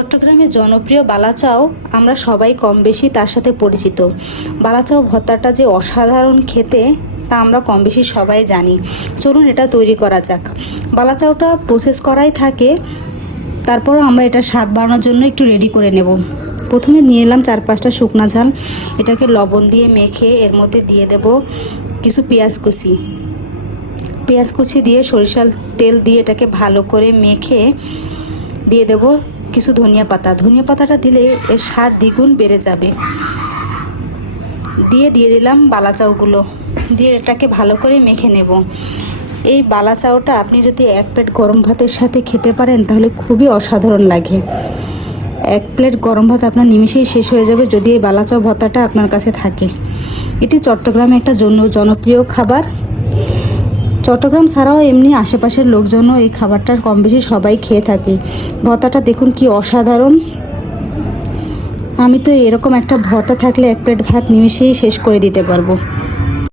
চট্টগ্রামের জনপ্রিয় বালাচাও আমরা সবাই কম বেশি তার সাথে পরিচিত। বালাচাও ভর্তাটা যে অসাধারণ খেতে তা আমরা কম বেশি সবাই জানি। চলুন এটা তৈরি করা যাক। বালাচাওটা প্রসেস করাই থাকে, তারপরও আমরা এটা স্বাদ বাড়ানোর জন্য একটু রেডি করে নেব। প্রথমে নিয়ে এলাম 4-5টা শুকনা ঝাল, এটাকে লবণ দিয়ে মেখে এর মধ্যে দিয়ে দেব কিছু পেঁয়াজ কুচি দিয়ে সরিষার তেল দিয়ে এটাকে ভালো করে মেখে দিয়ে দেব কিছু ধনিয়া পাতাটা দিলে এর স্বাদ দ্বিগুণ বেড়ে যাবে। দিয়ে দিলাম বালাচাওগুলো, দিয়ে এটাকে ভালো করে মেখে নেব। এই বালাচাওটা আপনি যদি 1 প্লেট গরম ভাতের সাথে খেতে পারেন তাহলে খুবই অসাধারণ লাগে। 1 প্লেট গরম ভাত আপনার নিমেষেই শেষ হয়ে যাবে যদি এই বালাচাও ভর্তাটা আপনার কাছে থাকে। এটি চট্টগ্রামে একটা জনপ্রিয় খাবার। চট্টগ্রাম ছাড়াও এমনি আশেপাশের লোকজনও এই খাবারটা কম বেশি সবাই খেয়ে থাকে। ভর্তাটা দেখুন কি অসাধারণ। আমি তো এরকম একটা ভর্তা থাকলে 1 প্লেট ভাত নিমেষেই শেষ করে দিতে পারবো।